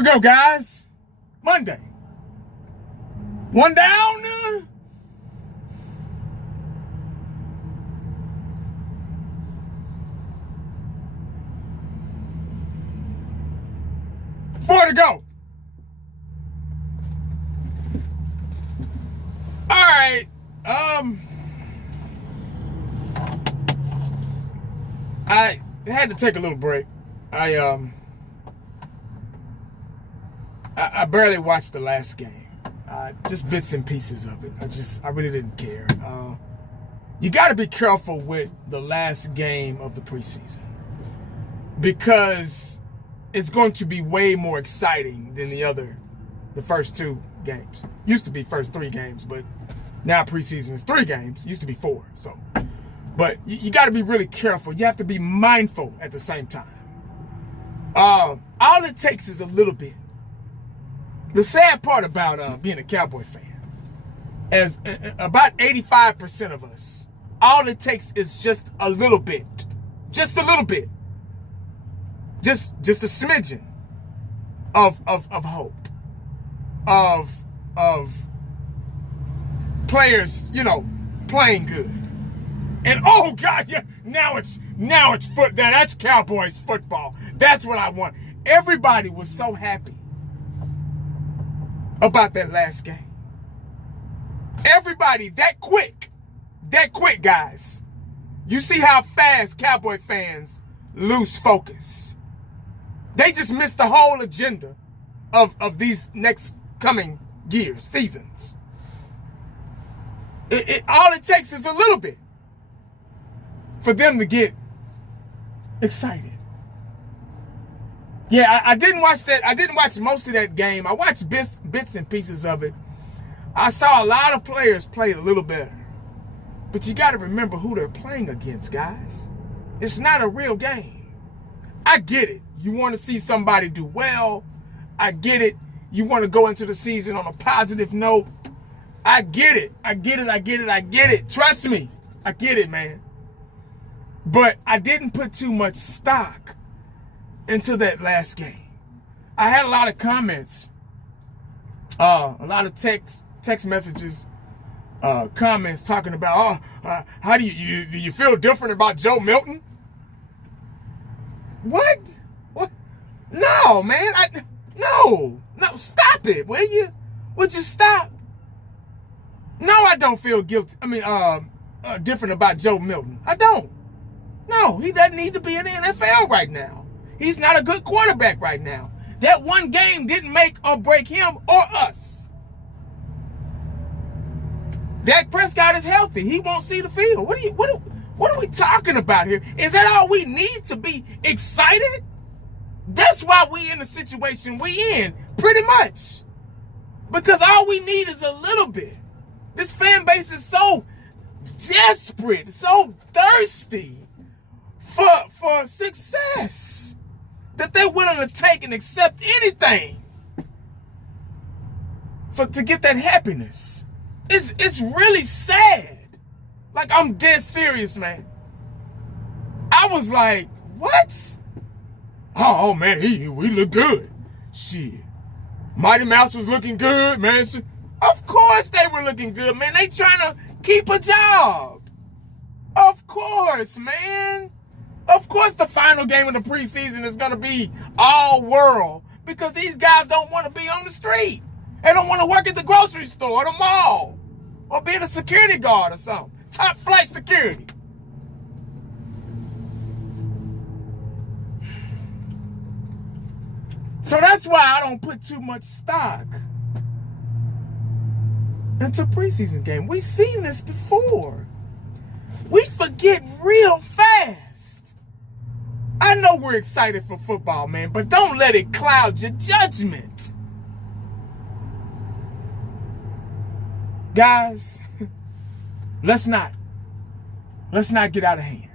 we go, guys. Monday. One down. Four to go. All right. I had to take a little break. I barely watched the last game. Just bits and pieces of it. I really didn't care. You got to be careful with the last game of the preseason because it's going to be way more exciting than the first two games. Used to be first three games, but now preseason is 3 games. Used to be 4. So, but you got to be really careful. You have to be mindful at the same time. All it takes is a little bit. The sad part about being a Cowboy fan, as about 85% of us, all it takes is just a little bit. Just a little bit. Just a smidgen of hope. Of players, playing good. And oh God, yeah, now it's that's Cowboys football. That's what I want. Everybody was so happy about that last game. Everybody that quick, guys. You see how fast Cowboy fans lose focus. They just missed the whole agenda of these next coming years, seasons. All it takes is a little bit for them to get excited. Yeah, I didn't watch that. I didn't watch most of that game. I watched bits and pieces of it. I saw a lot of players play a little better. But you got to remember who they're playing against, guys. It's not a real game. I get it. You want to see somebody do well. I get it. You want to go into the season on a positive note. I get it. I get it. Trust me. I get it, man. But I didn't put too much stock into that last game. I had a lot of comments, a lot of text messages, comments talking about, how do you feel different about Joe Milton? What? No, man. No, stop it, will you? Would you stop? No, I don't feel guilty. Different about Joe Milton. I don't. No, he doesn't need to be in the NFL right now. He's not a good quarterback right now. That one game didn't make or break him or us. Dak Prescott is healthy. He won't see the field. What are we talking about here? Is that all we need to be excited? That's why we in the situation we in, pretty much. Because all we need is a little bit. This fan base is so desperate, so thirsty for success that they're willing to take and accept anything to get that happiness. It's really sad. Like, I'm dead serious, man. I was like, what? Oh man, we look good. Shit. Mighty Mouse was looking good, man. Of course they were looking good, man. They trying to keep a job. Of course, man. Of course the final game of the preseason is going to be all world because these guys don't want to be on the street. They don't want to work at the grocery store or the mall or be a security guard or something. Top flight security. So that's why I don't put too much stock into preseason game. We've seen this before. We forget real fast. I know we're excited for football, man, but don't let it cloud your judgment. Guys, let's not get out of hand.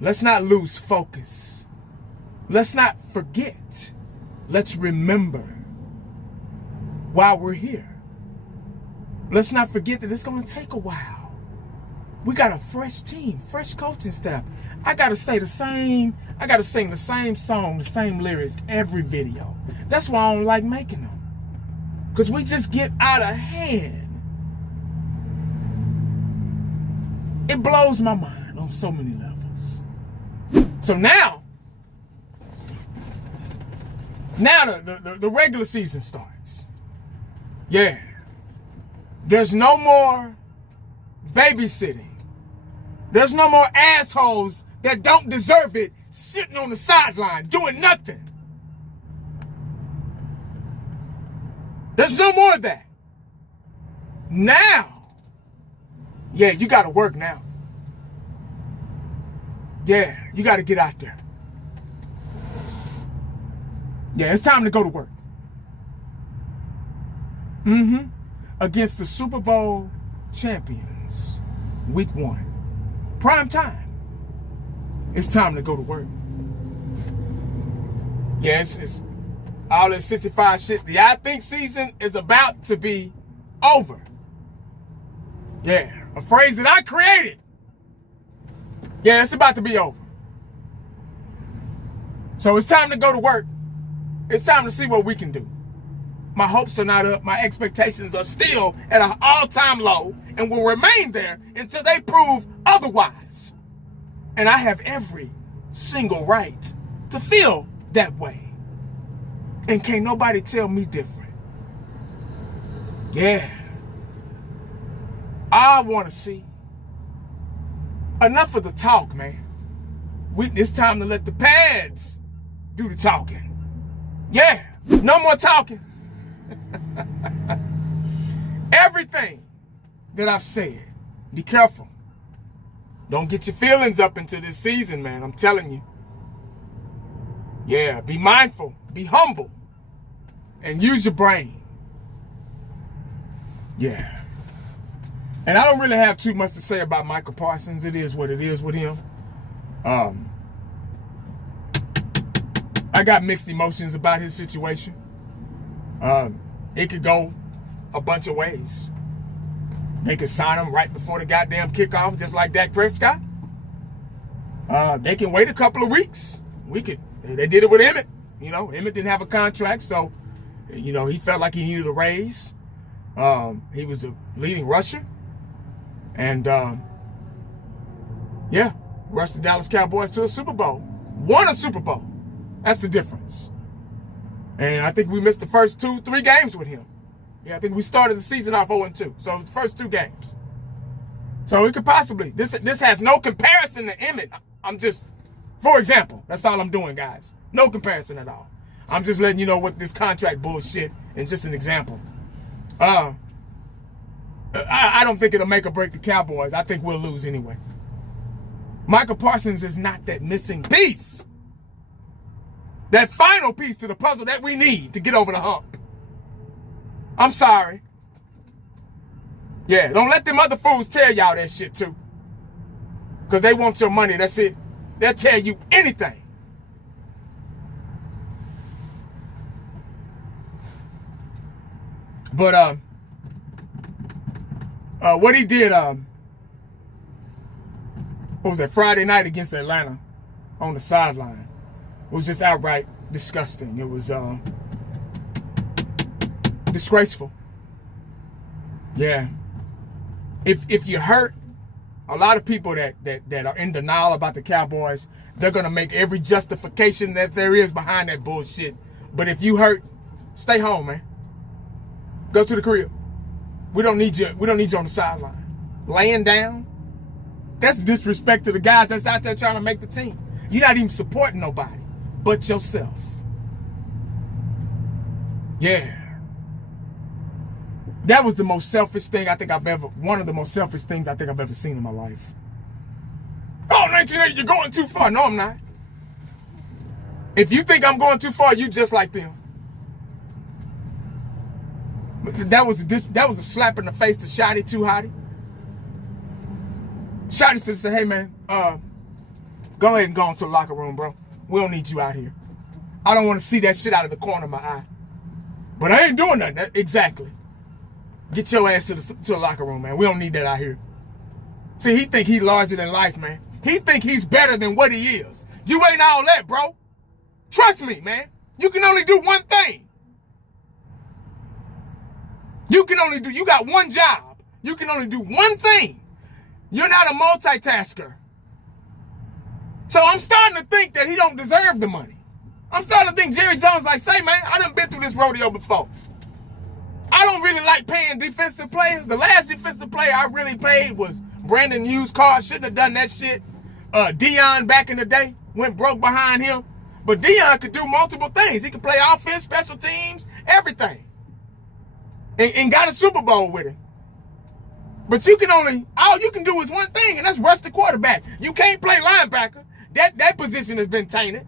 Let's not lose focus. Let's not forget. Let's remember while we're here. Let's not forget that it's going to take a while. We got a fresh team, fresh coaching staff. I gotta sing the same song, the same lyrics every video. That's why I don't like making them. Because we just get out of hand. It blows my mind on so many levels. So now the regular season starts. Yeah. There's no more babysitting. There's no more assholes that don't deserve it sitting on the sideline doing nothing. There's no more of that. Now, yeah, you got to work now. Yeah, you got to get out there. Yeah, it's time to go to work. Against the Super Bowl champions, week 1. Prime time. It's time to go to work. Yeah, it's all this 65 shit. The I think season is about to be over. Yeah, a phrase that I created. Yeah, it's about to be over. So it's time to go to work. It's time to see what we can do. My hopes are not up. My expectations are still at an all-time low and will remain there until they prove otherwise. And I have every single right to feel that way. And can't nobody tell me different. Yeah. I want to see. Enough of the talk, man. It's time to let the pads do the talking. Yeah. No more talking. Everything that I've said, be careful. Don't get your feelings up into this season, man. I'm telling you. Yeah, be mindful, be humble, and use your brain. Yeah. And I don't really have too much to say about Micah Parsons. It is what it is with him. I got mixed emotions about his situation. It could go a bunch of ways. They could sign him right before the goddamn kickoff, just like Dak Prescott. They can wait a couple of weeks. They did it with Emmett. You know, Emmett didn't have a contract, so, you know, he felt like he needed a raise. He was a leading rusher. And, yeah, rushed the Dallas Cowboys to a Super Bowl. Won a Super Bowl. That's the difference. And I think we missed the first 2-3 games with him. Yeah, I think we started the season off 0-2. So it's the first 2 games. So it could possibly, this has no comparison to Emmett. I'm just, for example, that's all I'm doing, guys. No comparison at all. I'm just letting you know what this contract bullshit and just an example. I don't think it'll make or break the Cowboys. I think we'll lose anyway. Micah Parsons is not that missing piece. That final piece to the puzzle that we need to get over the hump. I'm sorry. Yeah, don't let them other fools tell y'all that shit too. Because they want your money, that's it. They'll tell you anything. But, what he did, what was that, Friday night against Atlanta on the sideline was just outright disgusting. It was disgraceful. Yeah. If you're hurt, a lot of people that are in denial about the Cowboys, they're going to make every justification that there is behind that bullshit. But if you hurt, stay home, man. Go to the crib. We don't need you. We don't need you on the sideline. Laying down, that's disrespect to the guys that's out there trying to make the team. You're not even supporting nobody but yourself. Yeah. That was the most selfish thing I think one of the most selfish things I think I've ever seen in my life. Oh, 1980, you're going too far. No, I'm not. If you think I'm going too far, you just like them. That was a slap in the face to Shotty Too Hotty. Shotty should say, hey man, go ahead and go into the locker room, bro. We don't need you out here. I don't want to see that shit out of the corner of my eye. But I ain't doing nothing. Exactly. Get your ass to the locker room, man. We don't need that out here. See, he think he larger than life, man. He think he's better than what he is. You ain't all that, bro. Trust me, man. You can only do one thing. You got one job. You can only do one thing. You're not a multitasker. So I'm starting to think that he don't deserve the money. I'm starting to think Jerry Jones like, say, man, I done been through this rodeo before. I don't really like paying defensive players. The last defensive player I really paid was Brandon Hughes. Carr shouldn't have done that shit. Dion back in the day went broke behind him. But Dion could do multiple things. He could play offense, special teams, everything. And got a Super Bowl with him. But all you can do is one thing, and that's rush the quarterback. You can't play linebacker. That position has been tainted.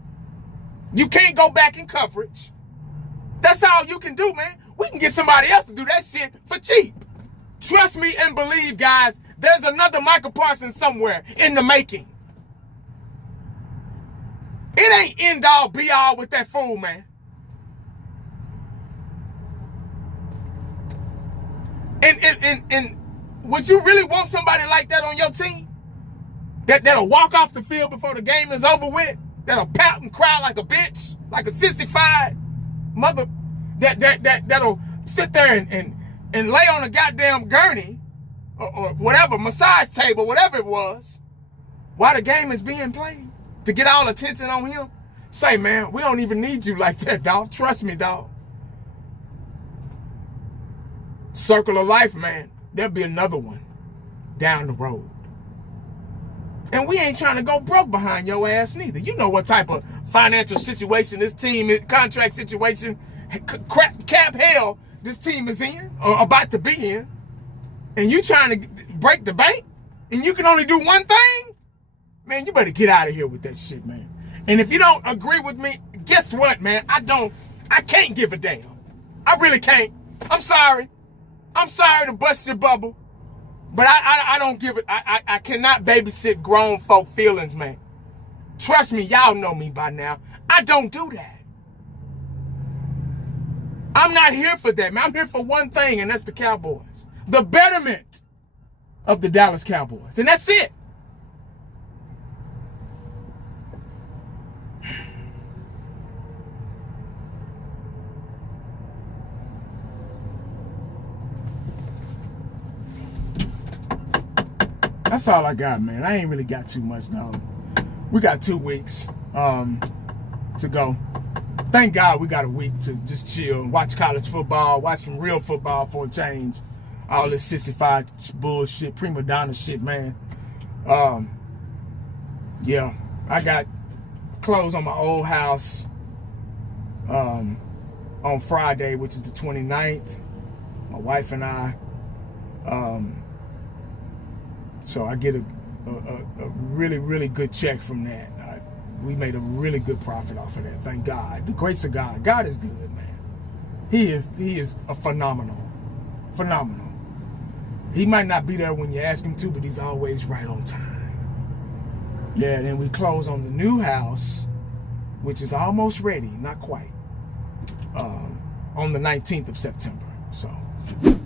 You can't go back in coverage. That's all you can do, man. We can get somebody else to do that shit for cheap. Trust me and believe, guys, there's another Micah Parsons somewhere in the making. It ain't end all be all with that fool, man. And would you really want somebody like that on your team? That'll walk off the field before the game is over with? That'll pout and cry like a bitch, like a sissified mother, that'll sit there and lay on a goddamn gurney or whatever, massage table, whatever it was, while the game is being played to get all attention on him? Say, man, we don't even need you like that, dog. Trust me, dog. Circle of life, man. There'll be another one down the road. And we ain't trying to go broke behind your ass neither. You know what type of financial situation this team, contract situation, cap hell this team is in or about to be in. And you trying to break the bank and you can only do one thing? Man, you better get out of here with that shit, man. And if you don't agree with me, guess what, man? I can't give a damn. I really can't. I'm sorry. I'm sorry to bust your bubble. But I don't give it. I cannot babysit grown folk feelings, man. Trust me, y'all know me by now. I don't do that. I'm not here for that, man. I'm here for one thing, and that's the Cowboys. The betterment of the Dallas Cowboys. And that's it. That's all I got, man. I ain't really got too much, dog. We got 2 weeks to go. Thank God we got a week to just chill and watch college football, watch some real football for a change. All this sissified bullshit, prima donna shit, man. Yeah, I got clothes on my old house on Friday, which is the 29th. My wife and I. So I get a really, really good check from that. We made a really good profit off of that. Thank God. The grace of God. God is good, man. He is a phenomenal. He might not be there when you ask him to, but he's always right on time. Yeah, then we close on the new house, which is almost ready, not quite, on the 19th of September. So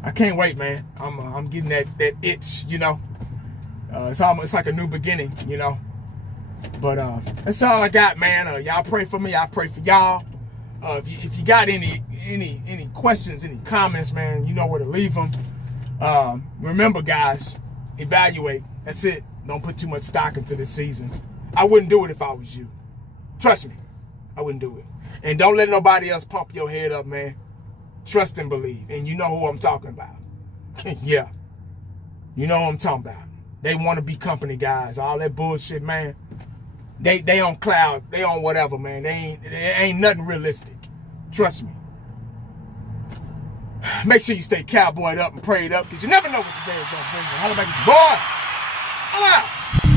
I can't wait, man. I'm getting that itch, you know. It's like a new beginning, you know. But that's all I got, man. Y'all pray for me. I pray for y'all. If you got any questions, any comments, man, you know where to leave them. Remember, guys, evaluate. That's it. Don't put too much stock into this season. I wouldn't do it if I was you. Trust me, I wouldn't do it. And don't let nobody else pump your head up, man. Trust and believe. And you know who I'm talking about. Yeah. You know who I'm talking about. They want to be company guys. All that bullshit, man. They on cloud. They on whatever, man. They ain't nothing realistic. Trust me. Make sure you stay cowboyed up and prayed up, because you never know what the day is going to bring you. Holla back, boy. I'm out.